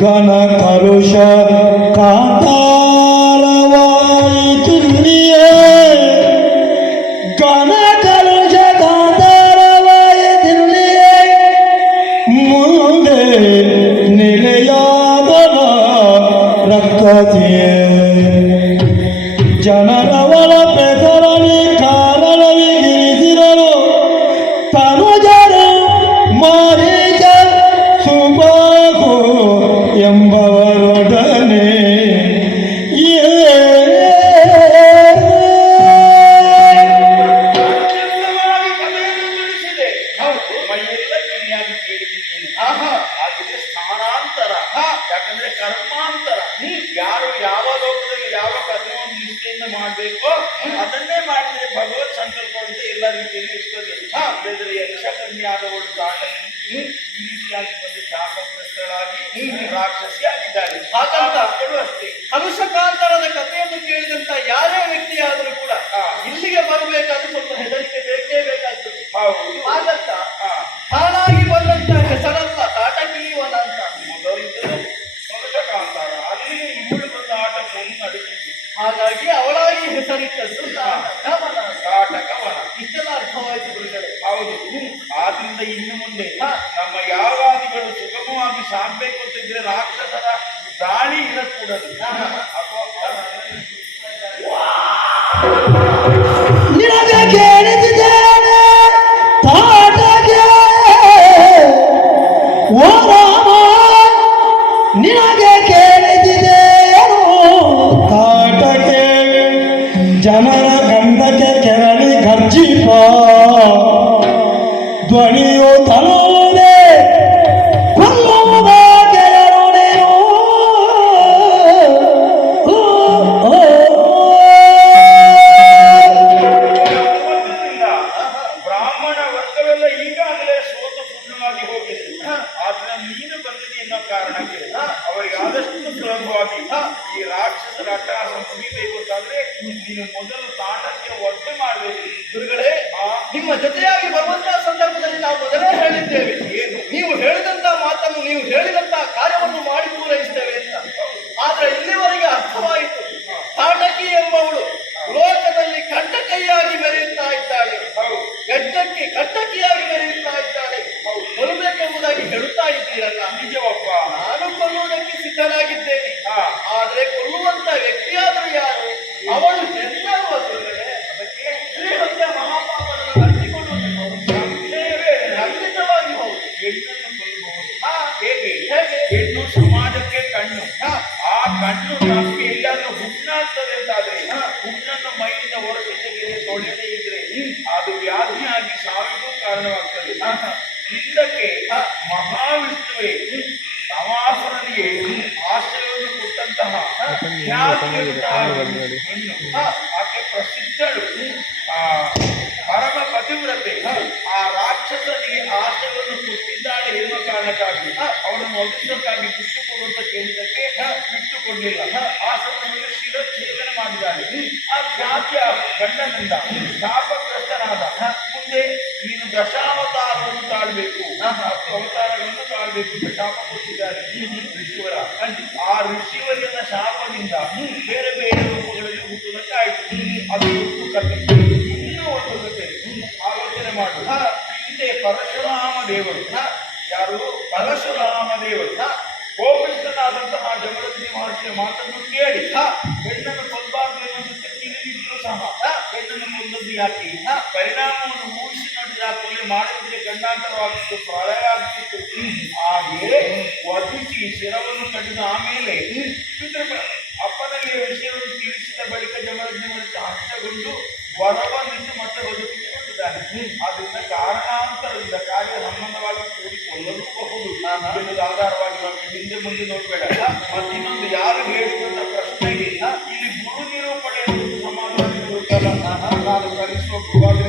ಘನ ಕಲುಷ ಕಾಂತಾರವಾಯಿತಿಲ್ಲಿಯೇ ಘನ ಕಲುಷ ಕಾಂತಾರವಾಯಿತಿಲ್ಲಿಯೇ ಮುಂದೆ ನೆಲೆಯಾದ ರಕ್ತತೆಯೇ ಜನರವಳ ಪೆದರಲಿ ಕಾರಣವಿಗಿರಿಸಿರಲು ತನುಜರು ಮಾರೀಚ ಸುಬಾಹು ಎಂಬವರೊಡನೆ ಸ್ಥಾನಾಂತರ ಯಾಕಂದ್ರೆ ಕರ್ಮಾಂತರ ಯಾರು ಯಾವ ಲೋಕದಲ್ಲಿ ಯಾವ ಕರ್ಮವನ್ನು ನಿಷ್ಠೆಯಿಂದ ಮಾಡಬೇಕೋ ಅದನ್ನೇ ಮಾಡಿದ್ರೆ ಭಗವತ್ ಸಂಕಲ್ಪ ಅಂತ ಎಲ್ಲ ರೀತಿಯಲ್ಲಿ ಇರ್ತದೆ. ಇಲ್ಲದ್ರೆ ಯಕ್ಷಕನ್ಯಾದವಳು ದಾಟಕಿ ಈ ರೀತಿಯಾಗಿ ಬಂದು ಶಾಪಗ್ರಸ್ತಳಾಗಿ ರಾಕ್ಷಸಿ ಆಗಿದ್ದಾಳೆ. ಹಾಗಂತ ಅಷ್ಟೇ ಕಲುಷಕಾಂತರದ ಕಥೆಯನ್ನು ಕೇಳಿದಂತ ಯಾರೇ ವ್ಯಕ್ತಿಯಾದರೂ ಕೂಡ ಇಲ್ಲಿಗೆ ಬರಬೇಕಾದ್ರೆ ಸ್ವಲ್ಪ ಹೆದರಿಕೆ ಬೇಕೇ ಬೇಕಾಗ್ತದೆ. ಹಾಗಂತ ತಾನಾಗಿ ಬಂದಂತ ಹೆಸರಲ್ಲ ತಾಟಕೀವನ ಅಂತ ಮೊದಲಿದ್ದರು ಕಲುಷಕಾಂತಾರ, ಅಲ್ಲಿಗೆ ಇವಳು ಬಂದ ಆಟವನ್ನು ನಡೆಸಿದ್ದು. ಹಾಗಾಗಿ ಅವಳಾಗಿ ಹೆಸರಿಟ್ಟದ್ದು ತಾಟಕವನ. ಇಷ್ಟೆಲ್ಲ ಅರ್ಥವಾಯಿತು ಗುರುಗಳೇ. ಹೌದು. ಆದ್ರಿಂದ ಇನ್ನು ಮುಂದೆ ನಮ್ಮ ಯಾವಾದಿಗಳು ಸುಗಮವಾಗಿ ಸಾಗಬೇಕು ಅಂತ ಇದ್ರೆ ರಾಕ್ಷಸರ ದಾಳಿ ಇರಕೂಡದು. ನಿನಗೆ ಕೇಳಿಸಿದ್ದೇನೆ ತಾಟಕೆ ಓ ರಾಮ, ನಿನಗೆ ಕೇಳಿಸಿದೇನು ತಾಟಕೆ ಜನರ ಗಂಧಕ್ಕೆ ಕೆರಳಿ ಗರ್ಜಿಪ ಧ್ವನಿಯು ತಲುವುದೇ ಕೊಲ್ಲುವುದ ಕೆರಳು ನೀನು ಬ್ರಾಹ್ಮಣ ವರ್ಗವೆಲ್ಲ ಈಗಾಗಲೇ ಸೋತು ಪೂರ್ಣವಾಗಿ ಹೋಗಿದೆ. ಆದ್ರೆ ನೀನು ಬಂದಿದೆ ಎನ್ನೋ ಕಾರಣಕ್ಕೆ ಅವರಿಗೆ ಆದಷ್ಟು ಸುಲಭವಾಗಿ ಈ ರಾಕ್ಷಸರ ಅಟ್ಟಹಾಸ ಮುಗಿಬೇಕು ಅಂತಾದ್ರೆ ನೀನು ಮೊದಲು ತಾಟಕ್ಕೆ ಒತ್ತೆ ಮಾಡಬೇಕು. ಗುರುಗಳೇ, ನಿಮ್ಮ ಜೊತೆಯಾಗಿ ಬರುವಂತಹ ಸಂದರ್ಭದಲ್ಲಿ ನಾವು ಮೊದಲೇ ಹೇಳಿದ್ದೇವೆ, ಏನು ನೀವು ಹೇಳಿದಂತ ಮಾತನ್ನು ನೀವು ಹೇಳಿದಂತ ಕಾರ್ಯವನ್ನು ಮಾಡಿ ಪೂರೈಸ್ತೇವೆ ಅಂತ. ಆದ್ರೆ ಇಲ್ಲಿವರೆಗೆ ಅರ್ಥವಾಯಿತು, ತಾಟಕಿ ಎಂಬವಳು ಲೋಕದಲ್ಲಿ ಕಟ್ಟಕೈಯಾಗಿ ಮೆರೆಯುತ್ತಾ ಇದ್ದಾಳೆ, ಗಡ್ಡಕ್ಕೆ ಕಟ್ಟಕಿಯಾಗಿ ಮೆರೆಯುತ್ತಾ ಇದ್ದಾಳೆ. ಕೊಲ್ಲಬೇಕೆಂಬುದಾಗಿ ಹೇಳುತ್ತಾ ಇದ್ದೀರಲ್ಲ, ನಿಜವಪ್ಪ. ನಾನು ಕೊಲ್ಲುವುದಕ್ಕೆ ಸಿದ್ಧನಾಗಿದ್ದೇನೆ. ಆದ್ರೆ ಕೊಲ್ಲುವಂತ ವ್ಯಕ್ತಿಯಾದರೂ ಯಾರು? ಅವಳು ಹೆಣ್ಣಲ್ವ ಗುರುಗಳೇ? ಅದಕ್ಕೆ ಶ್ರೀಹತ್ಯ ಮಹಾಪಾಪಗಳನ್ನು ನಡೆಸಿಕೊಳ್ಳುವುದು ಸಂಶಯವೇ ಖಂಡಿತವಾಗಿ ಹೌದು. ಹೆಣ್ಣನ್ನು ಕೊಲ್ಲಬಹುದು. ಹೇಗೆ? ಹೆಣ್ಣು ಸಮಾಜಕ್ಕೆ ಕಣ್ಣು. ಆ ಕಣ್ಣು ತಪ್ಪಿ ಎಲ್ಲಾದ್ರೂ ಹುಣ್ಣಾಗ್ತದೆ ಅಂತಾದ್ರೆ ಹುಣ್ಣನ್ನು ಮೈಯಿಂದ ಹೊರಗೆ ತೆಗೆದೇ ತೊಳೆಯದೇ ಇದ್ರೆ ಅದು ವ್ಯಾಧಿಯಾಗಿ ಸಾವಿಗೂ ಕಾರಣವಾಗ್ತದೆ. ಇದಕ್ಕೆ ಮಹಾವಿಷ್ಣುವೇ ಸಮಾಸನಿಗೆ ಆಶ್ರಯವನ್ನು ಕೊಟ್ಟಂತಹ ಹೆಣ್ಣು, ಆಕೆ ಪ್ರಸಿದ್ಧಳು, ಪರಮ ಪತಿವ್ರತೆ. ಆ ರಾಕ್ಷಸನಿಗೆ ಆಶ್ರಯವನ್ನು ಕೊಟ್ಟಿದ್ದಾಳೆ ಎನ್ನುವ ಕಾರಣಕ್ಕಾಗಿ ಅವನನ್ನು ಒಲಿಸೋಕ್ಕಾಗಿ ಬಿಟ್ಟು ಕೊಡುವಂತ ಕೇಳಿದಕ್ಕೆ ಬಿಟ್ಟು ಕೊಡಲಿಲ್ಲ. ಆಶ್ರಮವನ್ನು ಶಿರಚ್ಛೇದನ ಮಾಡಿದ್ದಾಳೆ. ಆ ಖ್ಯಾತಿಯ ಗಂಡನಿಂದ ಶಾಪಗ್ರಸ್ತನಾದ. ಮುಂದೆ ನೀನು ದಶಾವತಾರವನ್ನು ತಾಳ್ಬೇಕು, 10 ಅವತಾರಗಳನ್ನು ತಾಳ್ಬೇಕು ಅಂತ ಶಾಪ ಕೊಟ್ಟಿದ್ದಾರೆ ಋಷಿವರ. ಆ ಋಷಿವರಿಯನ ಶಾಪದಿಂದ ಬೇರೆ ಬೇರೆ ರೂಪಗಳಲ್ಲಿ ಹುಟ್ಟುವುದಕ್ಕಾಯ್ತು. ಅದು ಹುಟ್ಟು ಕಥೆ. ಇನ್ನೂ ಒಂದು ಕಥೆ ಆಲೋಚನೆ ಮಾಡು. ಹಿಂದೆ ಪರಶುರಾಮ ದೇವರು, ಯಾರು? ಪರಶುರಾಮ ದೇವರು ಕೋಪಿಷ್ಠನಾದಂತಹ ಜಮದಗ್ನಿ ಮಹರ್ಷಿಯ ಮಾತನ್ನು ಕೇಳಿ ಹೆಣ್ಣನ್ನು ಕೊಲ್ಲಬಾರದು ಎನ್ನುವುದಕ್ಕೆ ತಿಳಿದಿದ್ರು ಸಹ ಹೆಣ್ಣನ್ನು ಕೊಂದದ್ದು ಯಾಕೆ? ಪರಿಣಾಮವನ್ನು ಊಹಿಸಿ ನೋಡಿದ್ರೆ ಆ ಕೊಲೆ ಮಾಡಿದ್ರೆ ಗಂಡಾಂತರವಾಗ್ತಿತ್ತು, ಪ್ರಳಯ ಆಗ್ತಿತ್ತು. ಹಾಗೆ ವಧಿಸಿ ಶಿರವನ್ನು ಕಡಿದ ಆಮೇಲೆ ಅಪ್ಪನಲ್ಲಿ ವಿಷಯವನ್ನು ತಿಳಿಸಿದ ಬಳಿಕ ಜಮದಗ್ನಿ ಮಹರ್ಷಿ ಹರ್ಷಗೊಂಡು ವರವನ್ನಿಟ್ಟು ಮತ್ತೆ ಬದುಕಿಸಿಕೊಂಡಿದ್ದಾನೆ. ಆದ್ರಿಂದ ಕಾರಣಾಂತರದಿಂದ ಕಾರ್ಯ ಸಂಬಂಧವಾಗಿ ಕೂಡಿಕೊಳ್ಳಲೂಬಹುದು ಎನ್ನುವುದು ಆಧಾರವಾಗಿ ನಮಗೆ ಹಿಂದೆ ಮುಂದೆ ನೋಡಬೇಡ. ಮತ್ತಿನ್ನೊಂದು ಯಾರು ಹೇಳಿದಂತ ಪ್ರಶ್ನೆಗೆ ಇಲ್ಲಿ ಗುರು ನಿರೂಪಣೆ ಎನ್ನುವುದು ಸಮಾಜವಾಗಿ ನಾನು ಕಲಿಸುವ ಗುರುವಾದ್ರೆ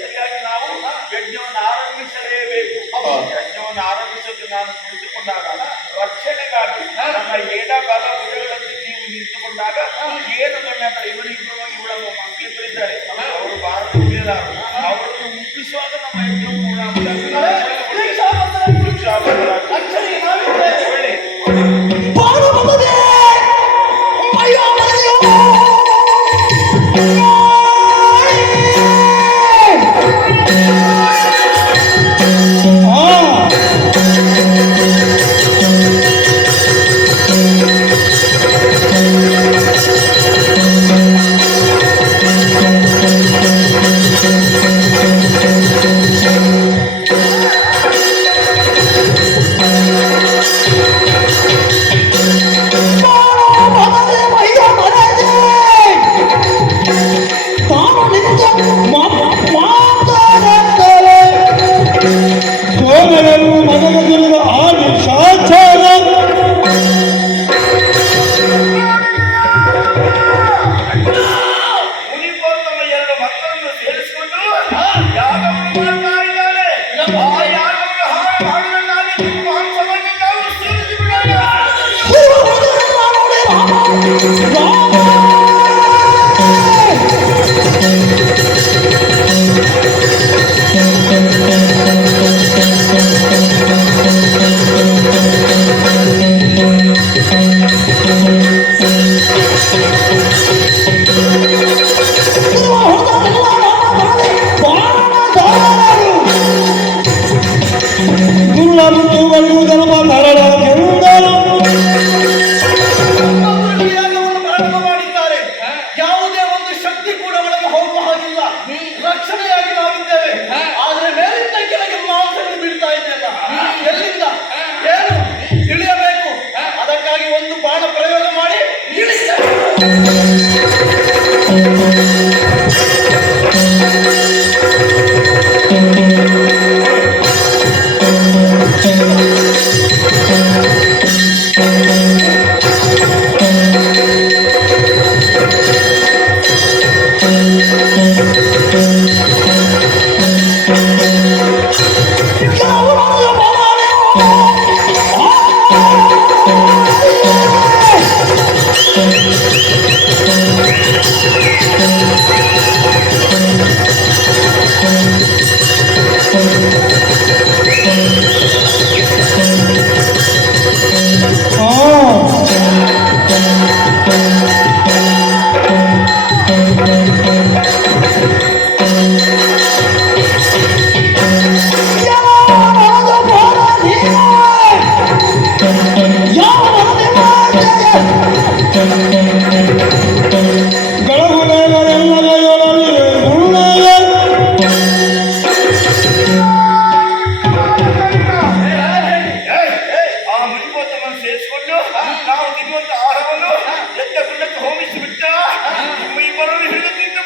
ಸರಿಯಾಗಿ ನಾವು ಯಜ್ಞವನ್ನು ಆರಂಭಿಸಲೇಬೇಕು. ಯಜ್ಞವನ್ನು ಆರಂಭಿಸಲು ನಾನು ಕುಳಿತುಕೊಂಡಾಗ ರಕ್ಷಣೆಗಾಗಿ ನನ್ನ ಎಡಬಲ ಭುಜಗಳಲ್ಲಿ ನೀವು ನಿಂತುಕೊಂಡಾಗ ಏನು ಗಣ್ಯ ಇವರಿಬ್ಬರು ಇವಳನ್ನು ಮಕ್ಕಳಿಬ್ಬರಿದ್ದಾರೆ, ಅವರು ಭಾರತ ಉಳಿಯಲಾರರು. ಅವರನ್ನು ಮುಗಿಸುವಾಗ ನಮ್ಮ ಯಜ್ಞ ಅಕ್ಷರಿಗೆ ನಾವಿದ್ದೇವೆ. ಒಳ್ಳೆ ಬಾಳು ಬಂದದೆ ಅಯ್ಯೋ ಮನೆಯೋ ರಕ್ಷಣೆಯಾಗಿ ನಾವಿದ್ದೇವೆ. ಆದ್ರೆ ಮೇಲಿಂದ ಕೆಳಗೆ ಮಾಂಸಗಳು ಬೀಳ್ತಾ ಇದೆಯಲ್ಲ, ಎಲ್ಲಿಂದ ಏನು ತಿಳಿಯಬೇಕು. ಅದಕ್ಕಾಗಿ ಒಂದು ಬಾಣ ಪ್ರಯೋಗ ಮಾಡಿ ನಾವು ತಿನ್ನುವಂತ ಆಹಾರವನ್ನು ಎದ್ದ ಕುಂಡಕ್ಕೆ ಹೋಮಿಸಿ ಬಿಟ್ಟ ನಿಮ್ಮ ಇಬ್ಬರನ್ನು ಹಿಡಿದು ತಿಂದು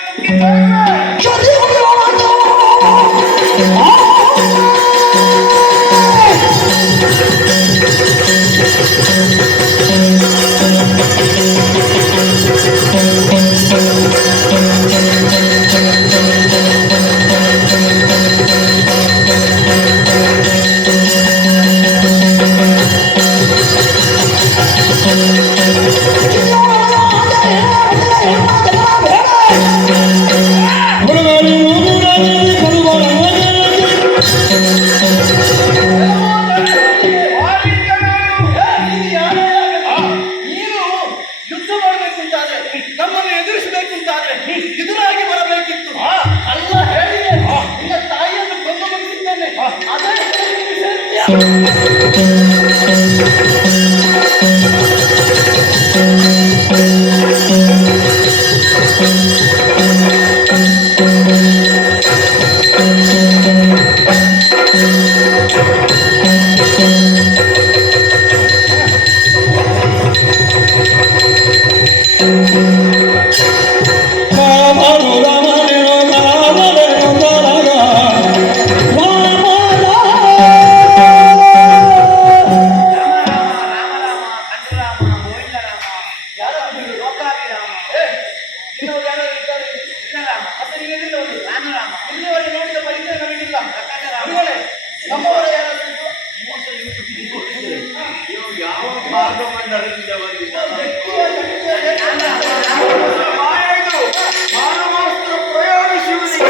ನಮ್ಮನ್ನು ಎದುರಿಸಬೇಕು ಅಂತಾದ್ರೆ ಎದುರಾಗಿ ಬರಬೇಕಿತ್ತು. ಅಲ್ಲ ಹೇಳಿದೆ, ನಿನ್ನ ತಾಯಿಯನ್ನು ಕೊಂದು ಮುಗಿಸಿದ್ದೇನೆ. ಅದೇ ಇಲ್ಲಿವರೆಗೆ ನೋಡಿದ ಪರಿಚಯ ನಮಗಿಲ್ಲ. ನಮ್ಮವರ ಯಾವ ಭಾಗಮಂಡಲದಿಂದ ಬಂದಿದ್ದಾರೆ ಪ್ರಯೋಗಿಸುವುದಿಲ್ಲ.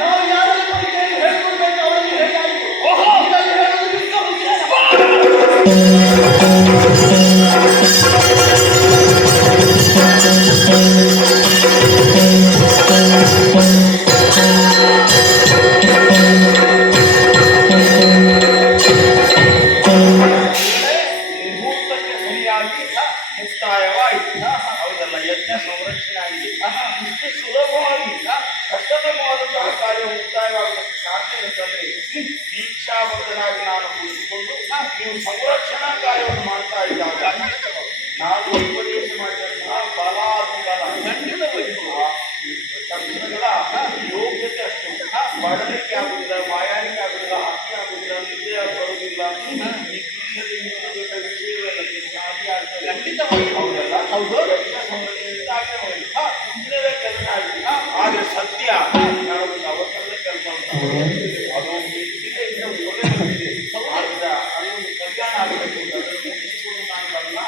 ನಾವು ಯಾರಲ್ಲಿ ಕೇಳಿ ಹೇಳ್ಕೊಡ್ಬೇಕು ಅವರಿಗೆ ಹೇಗೆ ಆಯ್ತು? ನೀವಲ್ಲಿ ಹೇಳೋದು ಬಿಟ್ಟು ಹೋಗಿದ್ದಾನೆ. ಮುಹೂರ್ತಕ್ಕೆ ಸರಿಯಾಗಿ ಮುಕ್ತಾಯವಾಯಿತು. ಹೌದಲ್ಲ, ಯಜ್ಞ ಸಂರಕ್ಷಣೆ ಆಗಿದೆ. ಇಷ್ಟು ಸುಲಭವಾಗಿ ಕಷ್ಟಕರವಾದಂತಹ ಕಾರ್ಯ ಮುಕ್ತಾಯವಾಗಲಿಕ್ಕೆ ಸಾಧ್ಯ ಅಂತಂದ್ರೆ ದೀಕ್ಷಾಬದ್ಧನಾಗಿ ನಾನು ಕುಳಿತುಕೊಂಡು ನೀವು ಸಂರಕ್ಷಣಾ ಕಾರ್ಯವನ್ನು ಮಾಡ್ತಾ ಇದ್ದಾಗ ನಾನು ಉಪದೇಶ ಮಾಡಿದಂತಹ ಬಲಾತ್ಮಕ ಶಬ್ದಗಳ ಯೋಗ್ಯತೆ ಅಷ್ಟು ಬಡಲಿಕ್ಕೆ ಆಗುದಿಲ್ಲ, ಬಾಯಾರಿಕೆ ಆಗುದಿಲ್ಲ, ಹಕ್ಕಿ ಆಗುದಿಲ್ಲ, ನಿದ್ದೆ ಬರುವುದಿಲ್ಲ. ದೊಡ್ಡ ವಿಷಯವಲ್ಲ, ಸಾಧ್ಯ ಆಗ್ತದೆ. ಹೌದಲ್ಲ, ಹೌದು. ಯಜ್ಞ ಸಂರಕ್ಷಣೆಯಿಂದ ಆಗ್ತಾ ಹೋಗಿ ಮುಂದೆ ಕೆಲಸ ಆಗಿದೆ. ಆದ್ರೆ ಸತ್ಯ ನಾನೊಂದು ಅವಸರದ ಕೆಲಸ ಅಂತ ಅದು ಮೆಚ್ಚಿಗೆಯಿಂದ ಒಳ್ಳೆ ಬಂದಿದೆ. ಆದ್ರೆ ಅದೊಂದು ಕಲ್ಯಾಣ ಆಗಬೇಕು. ಅದನ್ನು ಮುಗಿಸಿಕೊಂಡು ನಾನು ಬರಲ್ಲ.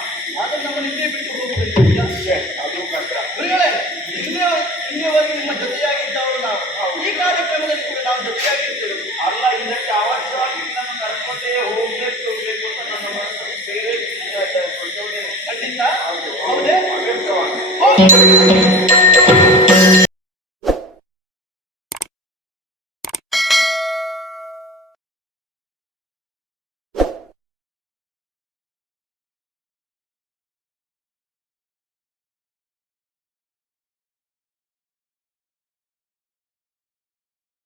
ಆದ್ರೆ ನಮ್ಮನ್ನು ಇಲ್ಲೇ ಬಿಟ್ಟು ಹೋಗಬೇಕು. ಅದು ಕಷ್ಟ. ಗುರುಗಳೇ, ಇಲ್ಲಿಯವರೆಗೆ ನಿಮ್ಮ ಜೊತೆಯಾಗಿದ್ದವರು ನಾವು. ಈ ಕಾರ್ಯಕ್ರಮದಲ್ಲಿ ಕೂಡ ನಾವು ಜೊತೆಯಾಗಿರ್ತೇವೆ. ಅಲ್ಲ, ಇದಕ್ಕೆ ಅವಶ್ಯವಾಗಿ ನನ್ನ ಕರ್ಕೊಂಡೇ ಹೋಗ್ಬೇಕು ಅಂತ ನನ್ನ ಮನಸ್ಸನ್ನು ಪ್ರೇರೇಪಿಸ್ತಾ ಇದ್ದಾರೆ. ಖಂಡಿತ ಹೌದೇ? ಅವ್ಯಕ್ತವಾಗಿ